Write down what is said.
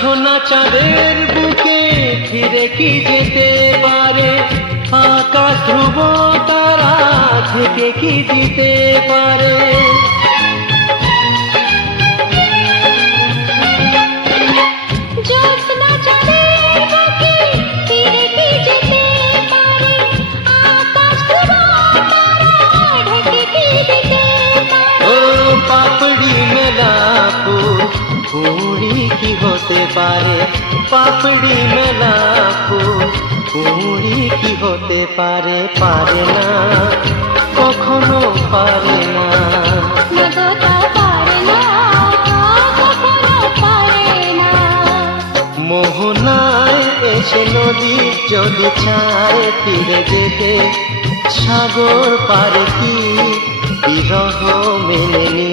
জোছনা চাঁদের বুকে ফিরে কি যেতে পারে, আকাশ ধ্রুব তারা থেকে কি দিতে পারে। জোছনা চাঁদের বুকে ফিরে কি যেতে পারে, আকাশ ধ্রুব তারা ঢেকে কি দিতে পারে। ও পাপড়ি মেলা ফুল কুঁড়ি কি হতে পারে, পাপড়ি মেলা ফুল কুঁড়ি কি হতে পারে, পারে না কখনো পারে না। মগতা পারে না, কখনো পারে না। মোহনায় এসে নদী যদি চায় ফিরে যেতে, সাগর পারে কি বিরহ মেনে নিতে।